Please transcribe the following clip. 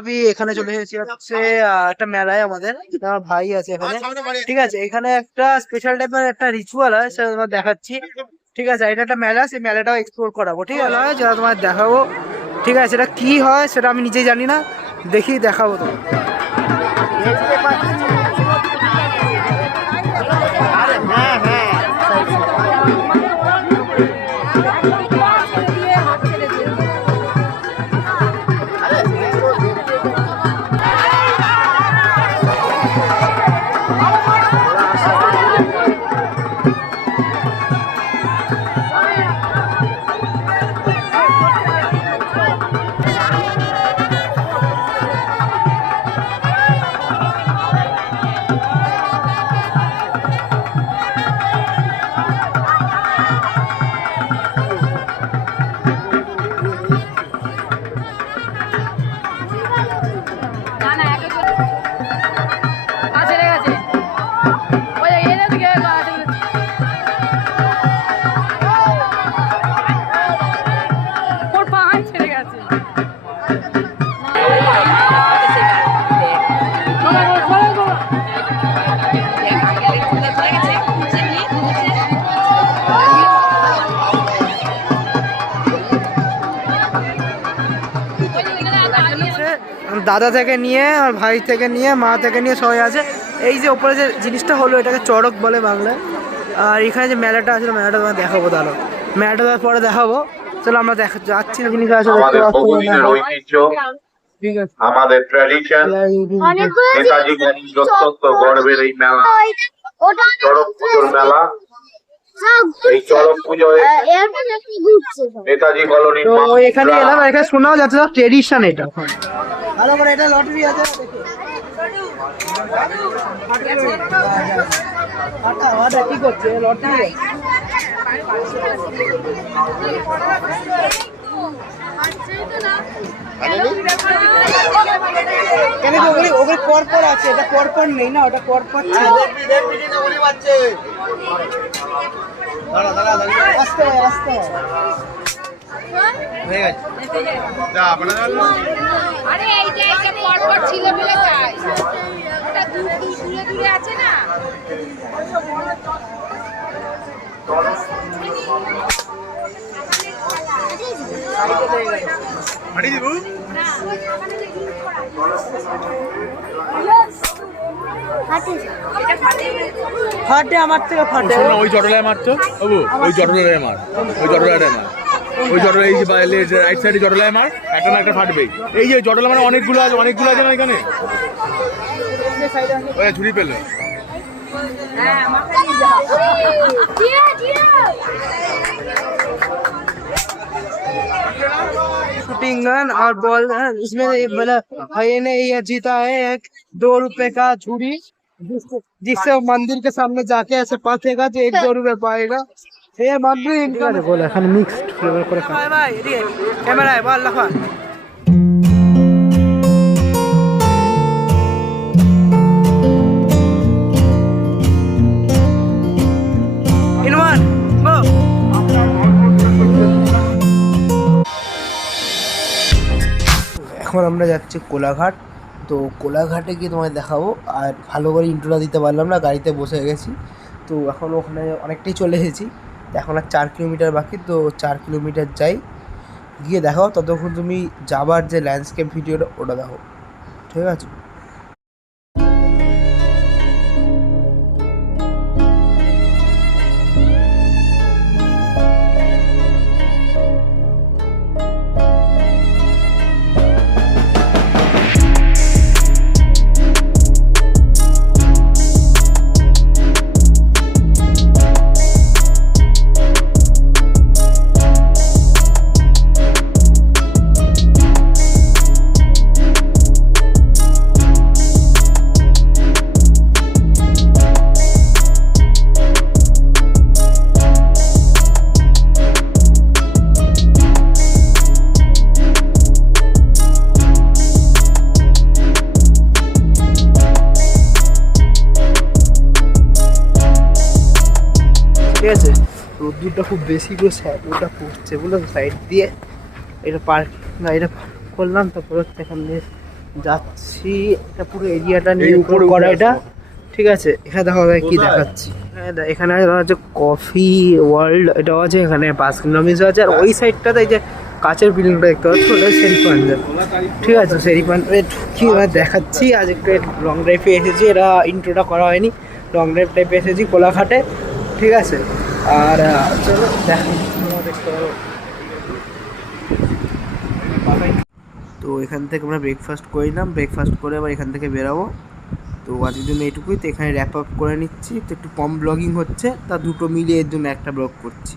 আমি এখানে চলে এসেছি হচ্ছে একটা মেলায় আমাদের আমার ভাই আছে এখানে। ঠিক আছে, এখানে একটা স্পেশাল টাইপের একটা রিচুয়াল হয়, সেটা তোমার দেখাচ্ছি। ঠিক আছে, এটা একটা মেলা, সেই মেলাটাও এক্সপ্লোর করাবো। ঠিক আছে, যেটা তোমার দেখাবো। ঠিক আছে, সেটা কি হয় সেটা আমি নিজেই জানি না, দেখি দেখাবো তোমার। হ্যাঁ হ্যাঁ, দাদা থেকে নিয়ে আর ভাই থেকে নিয়ে মা থেকে নিয়ে সবাই আছে। এই যে ওপরে যে জিনিসটা হলো এটাকে চড়ক বলে বাংলায়। আর এখানে যে মেলাটা আছে মেলাটা তোমার দেখাবো, দাঁড়ো মেলাটা পরে দেখাবো। চলো আমরা যাচ্ছি না জিনিস আছে, ঠিক আছে আমাদের ট্র্যাডিশন নেতাজি অত্যন্ত গর্বের এই মেলা, চড়ক পুজোর মেলা। এই চড়ক পুজোয় নেতাজি কলোনি এখানে এলাম, এখানে শোনাও যাচ্ছে ট্রেডিশন। এটা ভালো করে, এটা লটারি আছে কি করছে লটারি। কেন ওগুলি পরপর আছে, এটা পরপর নেই না, ওটা পরপর আস্তে আস্তে হয়ে গেছে। আরে এইটা পরপর ছিল বলে তাই, ওটা দূরে দূরে আছে না। ফাটে আমার থেকে ফাটে, ওই জটলায় মারতো বাবু, ওই জটলায় মার, ওই জটলায় মার, ওই জটলা এই যে রাইট সাইডে জটলায় মার, একটা না একটা ফাটবেই। এই যে জটলা মানে অনেকগুলো আছে, অনেকগুলো আছে না এখানে। ওই ছুরি পেলে शूटिंग गन और बॉल, इसमें मतलब भाई ने ये जीता है एक 2 रुपए का छुरी, जिससे मंदिर के सामने जाके ऐसे पातेगा तो 1-2 रुपए पाएगा। ये मंदिर इनका बोला এখন মিক্সড ফ্লেভার করে খায়। ভাই ভাই এদিকে ক্যামেরায় বল লাফা। এখন আমরা যাচ্ছি কোলাঘাট। তো কোলাঘাটে গিয়ে তোমায় দেখাবো। আর ভালো করে ইন্ট্রোটা দিতে পারলাম না, গাড়িতে বসে গেছি। তো এখন ওখানে অনেকটাই চলে এসেছি, তো এখন আর 4 কিলোমিটার বাকি। তো 4 কিলোমিটার যাই, গিয়ে দেখাও। ততক্ষণ তুমি যাবার যে ল্যান্ডস্কেপ ভিডিওটা ওটা দেখো, ঠিক আছে। ঠিক আছে, রোদ্দুরটা খুব বেশি করে ওটা পড়ছে বলে সাইড দিয়ে এটা পার্ক না এটা করলাম। তারপর হচ্ছে এখানে যাচ্ছি, এটা পুরো এরিয়াটা নিয়ে এই উপরে করা উঠে এটা, আসবো। ঠিক আছে। এখানে দেখো আমি কি কোথায়? দেখাচ্ছি, এখানে আছে কফি ওয়ার্ল্ড, এটাও আছে, এখানে বাস্কিন রবিন্স আছে, আর ওই সাইডটাতে এই যে কাঁচের বিল্ডিংটা দেখতে পাচ্ছ ওটা শেরি পাঞ্জাব, ঠিক আছে। শেরি পাঞ্জাবে ঢুকি এবার দেখাচ্ছি। আজ একটু লং ড্রাইভে এসেছি, এটা ইন্ট্রোটা করা হয়নি, লং ড্রাইভ টাইপে এসেছি কোলাঘাটে, ঠিক আছে। আর চলো দেখো, দেখতে পারো। তো এখান থেকে আমরা ব্রেকফাস্ট করে নিলাম, ব্রেকফাস্ট করে আবার এখান থেকে বেরাবো। তো আজকের জন্য এইটুকুই, তো এখানে র্যাপ আপ করে নিচ্ছি। তো একটু কম ব্লগিং হচ্ছে, তা দুটো মিলিয়ে এর জন্য একটা ব্লগ করছি।